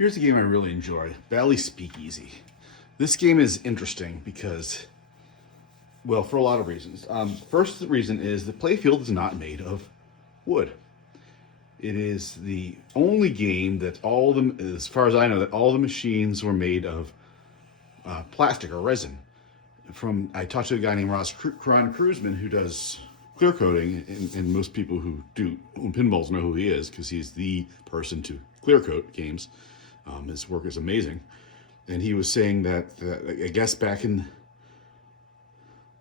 Here's a game I really enjoy, Bally Speakeasy. This game is interesting because, well, for a lot of reasons. First reason is the playfield is not made of wood. It is the only game that all of them, as far as I know, that all the machines were made of plastic or resin. I talked to a guy named Ron Cruzman who does clear coating, and most people who do own pinballs know who he is because he's the person to clear coat games. His work is amazing, and he was saying that I guess back in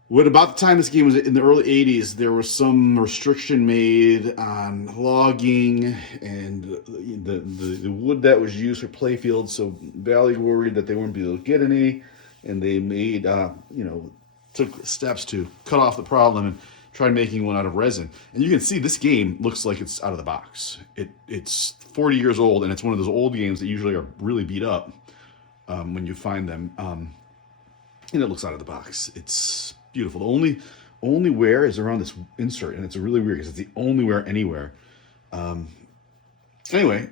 about the time this game was in the early 80s, there was some restriction made on logging and the wood that was used for playfields. So Bally worried that they wouldn't be able to get any, and they made took steps to cut off the problem and tried making one out of resin. And you can see this game looks like it's out of the box. It's 40 years old, and it's one of those old games that usually are really beat up when you find them. And it looks out of the box. It's beautiful. The only wear is around this insert, and it's really weird because it's the only wear anywhere. Anyway,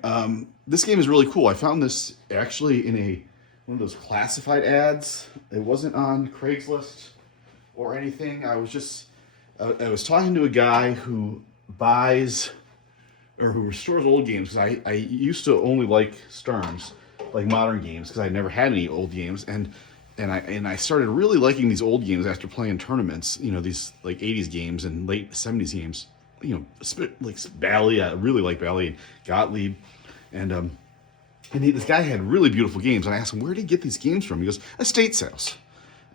this game is really cool. I found this actually in one of those classified ads. It wasn't on Craigslist or anything. I was talking to a guy who buys or who restores old games, because I used to only like Sturms, like modern games, because I never had any old games, and I started really liking these old games after playing tournaments, these like 80s games and late 70s games, like Bally. I really like Bally and Gottlieb, and this guy had really beautiful games, and I asked him, where did he get these games from? He goes, estate sales.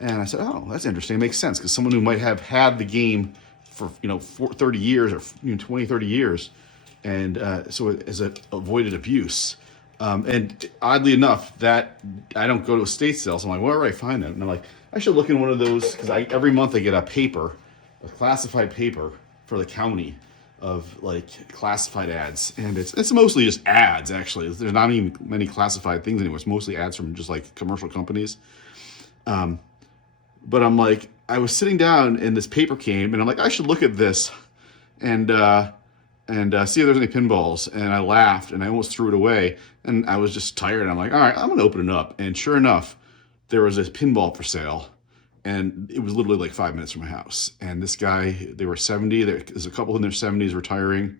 And I said, oh, that's interesting. It makes sense, because someone who might have had the game for 30 years or 20, 30 years, and so it has avoided abuse. And oddly enough, that I don't go to estate sales. I'm like, where do I find them? And I'm like, I should look in one of those, because every month I get a classified paper for the county of like classified ads, and it's mostly just ads. Actually, there's not even many classified things anymore. It's mostly ads from just like commercial companies. But I'm like, I was sitting down and this paper came, and I'm like, I should look at this and see if there's any pinballs. And I laughed and I almost threw it away. And I was just tired. I'm like, all right, I'm going to open it up. And sure enough, there was a pinball for sale. And it was literally like 5 minutes from my house. And this guy, they were 70. There's a couple in their 70s retiring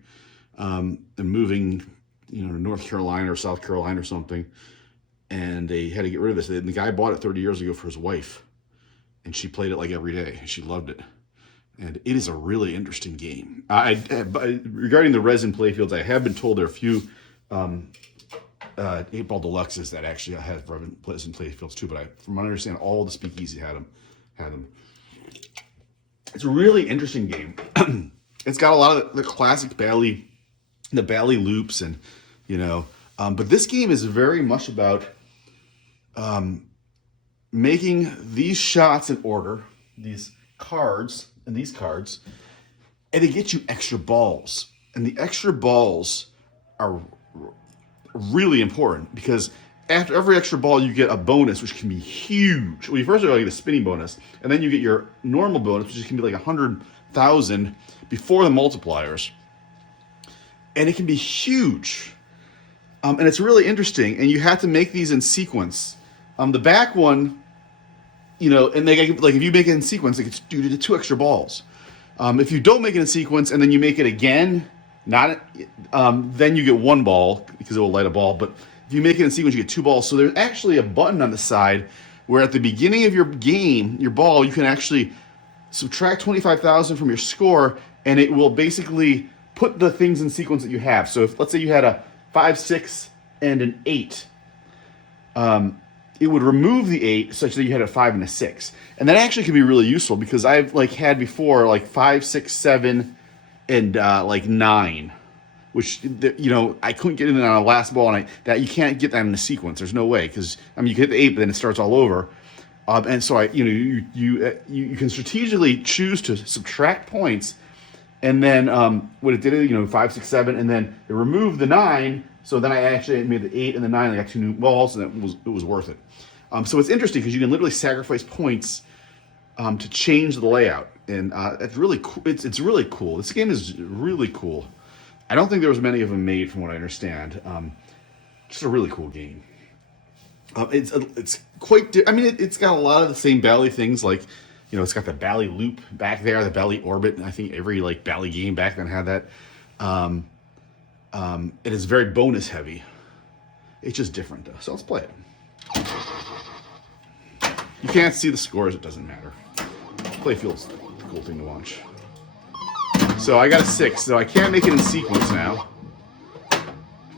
and moving, to North Carolina or South Carolina or something. And they had to get rid of this. And the guy bought it 30 years ago for his wife. And she played it like every day. And she loved it. And it is a really interesting game. Regarding the resin playfields, I have been told there are a few 8-ball deluxes that actually have resin playfields too. But from what I understand, all the Speakeasy had them. It's a really interesting game. It's got a lot of the classic Bally loops, and but this game is very much about making these shots in order, these cards, and they get you extra balls. And the extra balls are really important, because after every extra ball you get a bonus, which can be huge. Well, you first of all get a spinning bonus, and then you get your normal bonus, which can be like 100,000 before the multipliers. And it can be huge. And it's really interesting, and you have to make these in sequence. The back one, and they like, if you make it in sequence, it gets due to 2 extra balls. If you don't make it in sequence and then you make it again, then you get 1 ball, because it will light a ball. But if you make it in sequence, you get 2 balls. So there's actually a button on the side where at the beginning of your game, your ball, you can actually subtract 25,000 from your score, and it will basically put the things in sequence that you have. So if, let's say you had a 5, 6, and an 8, it would remove the 8 such that you had a 5 and a 6. And that actually can be really useful, because I've had before 5, 6, 7, and 9, which I couldn't get in on a last ball, and that you can't get that in a sequence. There's no way, because you can hit the 8, but then it starts all over. And so you can strategically choose to subtract points, and then what it did, 5, 6, 7, and then it removed the 9. So then I actually made the 8 and the 9, and I got 2 new balls, and it was worth it. So it's interesting, because you can literally sacrifice points to change the layout, and it's really cool. It's really cool. This game is really cool. I don't think there was many of them made, from what I understand. just a really cool game. It's quite. I mean, it's got a lot of the same Bally things, like, you know, it's got the Bally loop back there, the Bally orbit. And I think every like Bally game back then had that. It is very bonus heavy. It's just different though. So let's play it. You can't see the scores. It doesn't matter. Play feels the cool thing to watch. So I got a 6. So I can't make it in sequence now.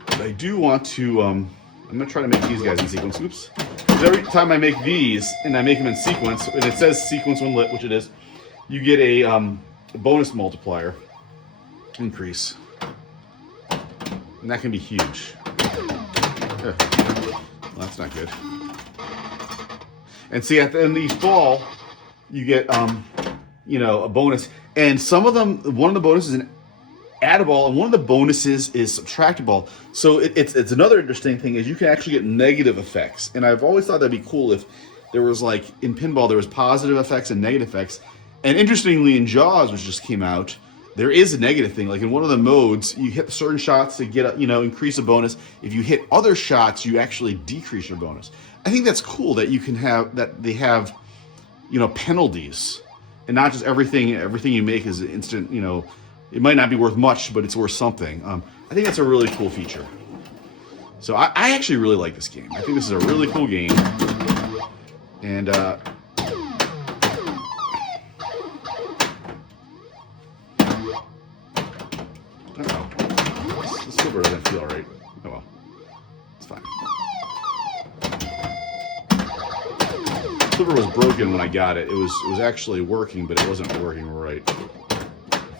But I do want to. I'm gonna try to make these guys in sequence. Oops. Because every time I make these and I make them in sequence, and it says sequence when lit, which it is, you get a bonus multiplier increase, and that can be huge. Well, that's not good. And see, at the end of each ball, you get you know, a bonus. And some of them, one of the bonuses is an add a ball, and one of the bonuses is subtract a ball. So it's another interesting thing is you can actually get negative effects. And I've always thought that'd be cool if there was, like, in pinball, there was positive effects and negative effects. And interestingly, in Jaws, which just came out, there is a negative thing. Like in one of the modes, you hit certain shots to get a, you know, increase a bonus. If you hit other shots, you actually decrease your bonus. I think that's cool that you can have, that they have, you know, penalties, and not just everything you make is instant, you know. It might not be worth much, but it's worth something. I think that's a really cool feature. So I actually really like this game. I think this is a really cool game. And the silver doesn't feel right. Oh well, it's fine. Silver was broken when I got it. It was actually working, but it wasn't working right.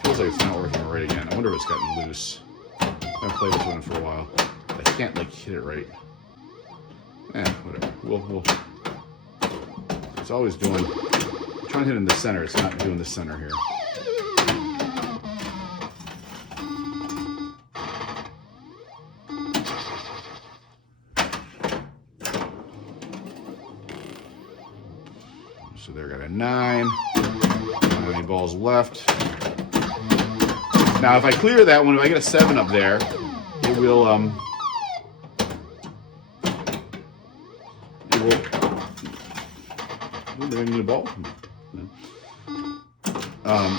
Feels like it's not working right again. I wonder if it's gotten loose. I haven't played this one for a while. I can't like hit it right. Whatever. We'll it's always doing. I'm trying to hit it in the center. It's not doing the center here. So there, got a 9. How many balls left? Now, if I clear that one, if I get a 7 up there, it will, did I need a ball? No. All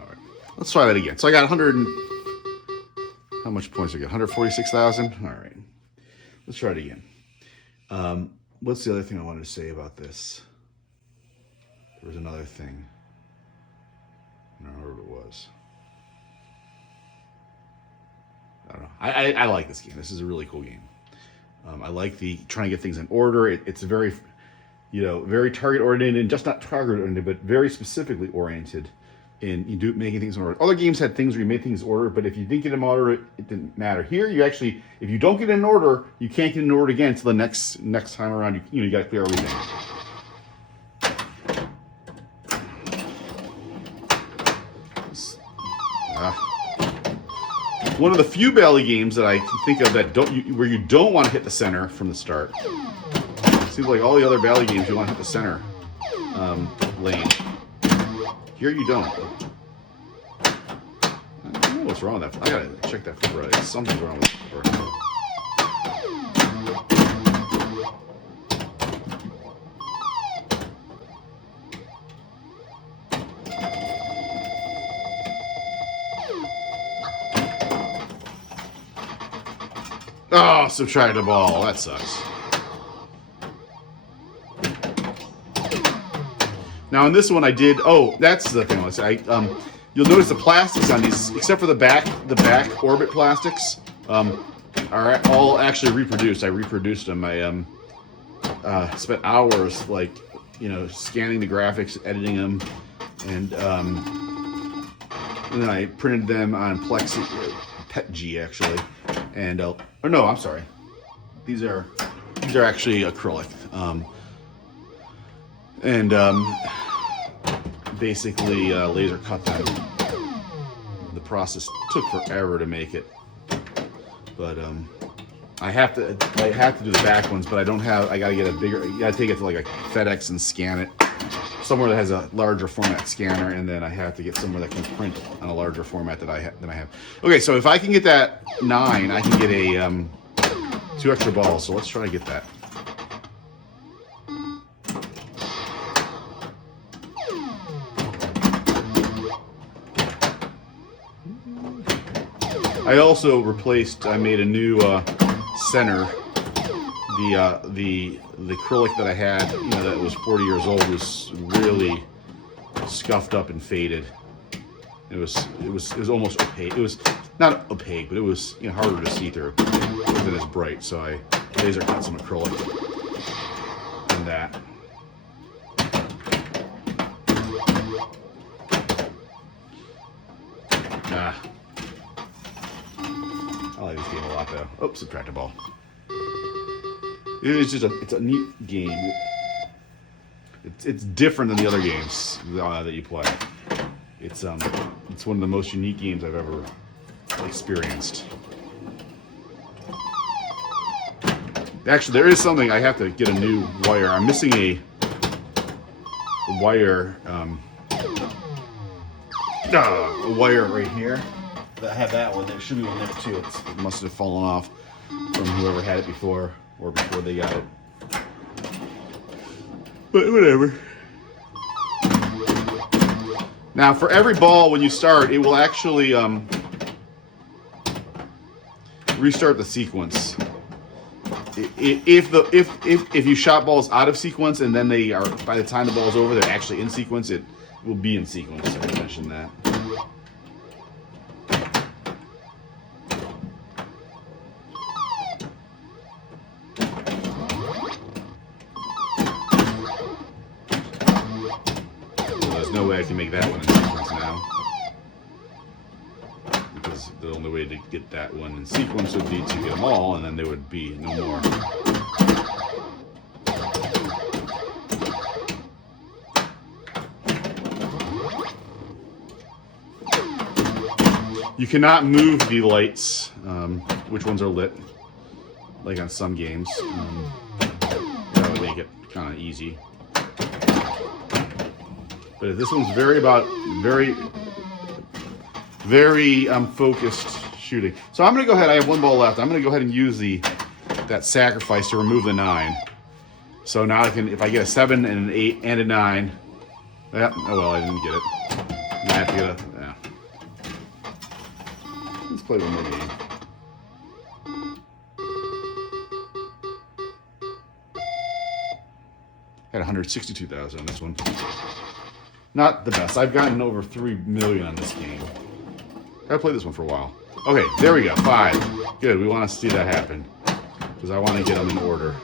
right, let's try that again. So I got 100 and, how much points I get? 146,000? All right. Let's try it again. What's the other thing I wanted to say about this? There was another thing. I don't know what it was. I don't know. I like this game. This is a really cool game. I like the trying to get things in order. It's very, you know, very target oriented, and just not target oriented, but very specifically oriented. And you do making things in order. Other games had things where you made things in order, but if you didn't get them in order, it didn't matter. Here, you actually, if you don't get in order, you can't get in order again until the next time around. You got to clear everything. One of the few Bally games that I can think of that where you don't want to hit the center from the start. It seems like all the other Bally games you want to hit the center lane. Here you don't. I don't know what's wrong with that. I gotta check that for right. Something's wrong with it. Oh, subtract a ball. That sucks. Now in this one I did. Oh, that's the thing. You'll notice the plastics on these, except for the back orbit plastics, are all actually reproduced. I reproduced them. I spent hours, like, you know, scanning the graphics, editing them, and then I printed them on Plexi, PetG actually, and or no, I'm sorry, these are actually acrylic. Basically laser cut them. The process took forever to make it, but I have to do the back ones, but I don't have. I gotta get a bigger. You gotta take it to like a FedEx and scan it somewhere that has a larger format scanner, and then I have to get somewhere that can print on a larger format than I have. Okay, so if I can get that 9, I can get a 2 extra balls. So let's try to get that. I also replaced. I made a new center. The acrylic that I had, that was 40 years old, was really scuffed up and faded. It was almost opaque. It was not opaque, but it was harder to see through. It wasn't as bright, so I laser cut some acrylic in that. I like this game a lot, though. Oops, subtract a ball. It's a neat game. It's different than the other games that you play. It's one of the most unique games I've ever experienced. Actually, there is something. I have to get a new wire. I'm missing a wire. A wire right here. I have that one. There should be one there too. It must have fallen off from whoever had it before, or before they got it. But whatever. Now, for every ball, when you start, it will actually restart the sequence. If you shot balls out of sequence and then they are, by the time the ball's over, they're actually in sequence, it will be in sequence. I mentioned that. No way I can make that one in sequence now, because the only way to get that one in sequence would be to get them all, and then there would be no more. You cannot move the lights, which ones are lit, like on some games. That would make it kind of easy. But this one's very focused shooting. So I'm going to go ahead. I have one ball left. I'm going to go ahead and use that sacrifice to remove the 9. So now I can, if I get a 7 and an 8 and a 9. Yeah, oh well, I didn't get it. Now I have to get a. Yeah. Let's play one more game. Had 162,000 on this one. Not the best. I've gotten over 3 million on this game. I've played this one for a while. Okay, there we go. 5. Good. We want to see that happen, because I want to get them in order.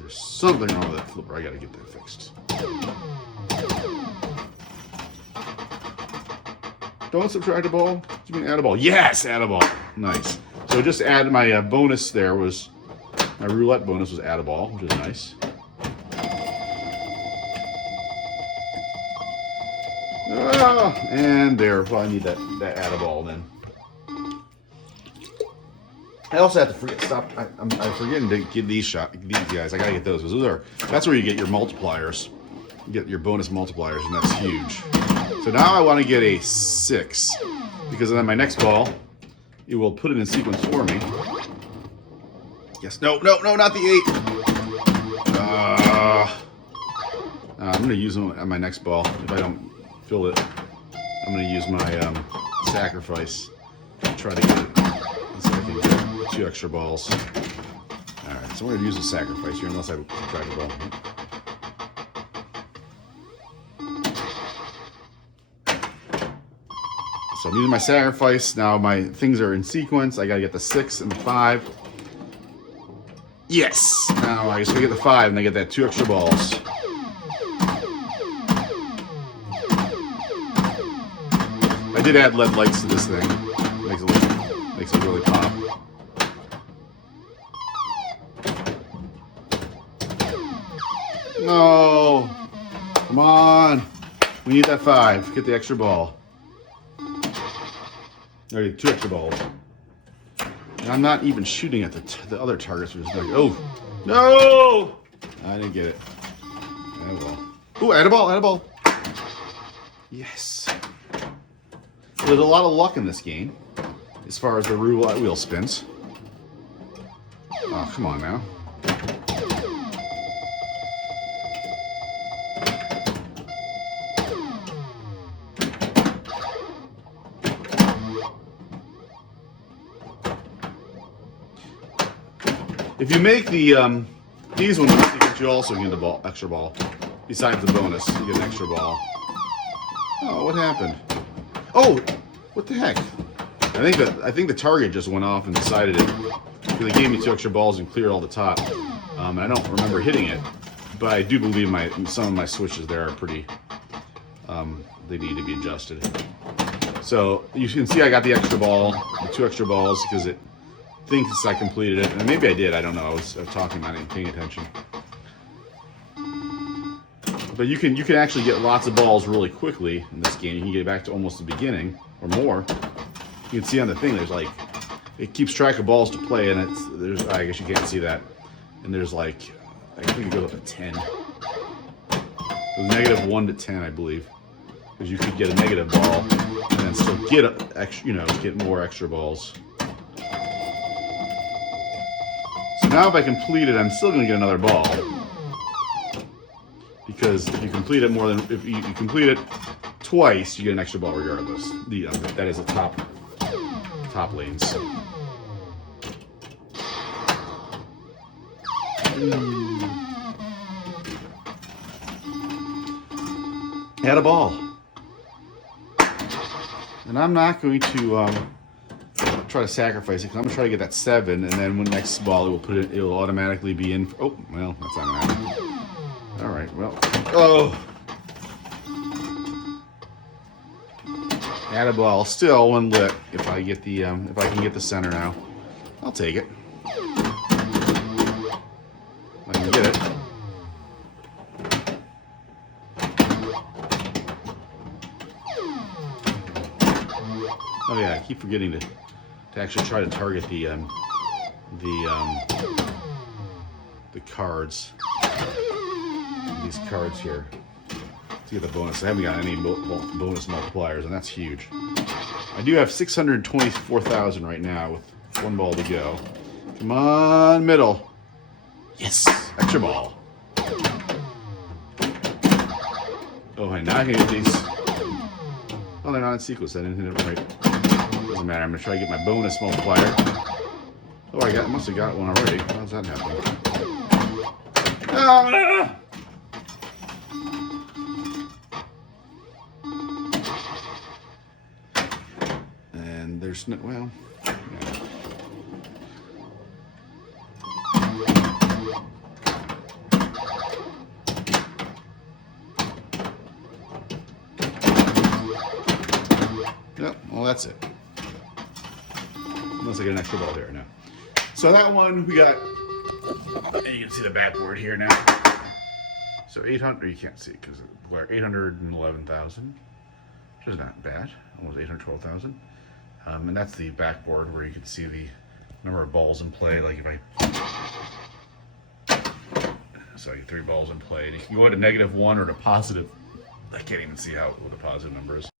There's something wrong with that flipper. I got to get that fixed. Don't subtract a ball. Do you mean add a ball? Yes, add a ball. Nice. So just add my bonus there was, my roulette bonus was add a ball, which is nice. And there, well, I need that add a ball then. I also have to I'm forgetting to get these guys. I gotta get those, because that's where you get your multipliers. You get your bonus multipliers, and that's huge. So now I want to get a 6, because then my next ball, it will put it in sequence for me. Yes. No, not the 8. I'm going to use them on my next ball. If I don't fill it, I'm going to use my sacrifice to try to get it. So I can get 2 extra balls. All right, so I'm going to use the sacrifice here, unless I try the ball. So I'm using my sacrifice. Now my things are in sequence. I gotta get the 6 and the 5. Yes! Now I just gotta get the 5 and I get that 2 extra balls. I did add LED lights to this thing. Makes it really pop. No! Come on! We need that 5. Get the extra ball. I need 2 extra balls. And I'm not even shooting at the other targets. We're just like, oh, no! I didn't get it. Oh well. Ooh, add a ball, add a ball. Yes. There's a lot of luck in this game as far as the roulette wheel spins. Oh, come on now. If you make the these ones, you also get the extra ball. Besides the bonus, you get an extra ball. Oh, what happened? Oh, what the heck? I think the target just went off and decided it. They gave me 2 extra balls and cleared all the top. I don't remember hitting it, but I do believe some of my switches there are pretty. They need to be adjusted. So you can see I got the extra ball, the 2 extra balls, because it thinks I completed it, and maybe I did. I don't know. I was talking about it and paying attention. But you can actually get lots of balls really quickly in this game. You can get back to almost the beginning or more. You can see on the thing there's like it keeps track of balls to play, and I guess you can't see that. And there's like I think it goes up to 10. It was -1 to 10, I believe, because you could get a negative ball and then still get get more extra balls. So now if I complete it, I'm still going to get another ball. Because if you complete it if you complete it twice, you get an extra ball regardless. That is the top lanes. Had a ball, and I'm not going to try to sacrifice it because I'm gonna try to get that 7, and then when next ball it will automatically be in. Oh well, that's not gonna happen. All right, well, oh, add a ball. Still one lit. If I get the if I can get the center now, I'll take it. I can get it. Oh yeah, I keep forgetting to actually try to target the cards. These cards here to get the bonus. I haven't got any bonus multipliers, and that's huge. I do have 624,000 right now with 1 ball to go. Come on, middle. Yes, extra ball. Oh, and now I can get these. Oh, they're not in sequence. I didn't hit it right. Doesn't matter. I'm gonna try to get my bonus multiplier. Oh, I must have got one already. How's that happen? Ah! And there's no, well, yeah. Yep, well that's it. Unless I get an extra ball there now. So that one we got, and you can see the backboard here now. So 800, you can't see it because we're 811,000, which is not bad, almost 812,000. And that's the backboard where you can see the number of balls in play. Like if so you get 3 balls in play. And you can go to -1 or to positive. I can't even see what the positive number is.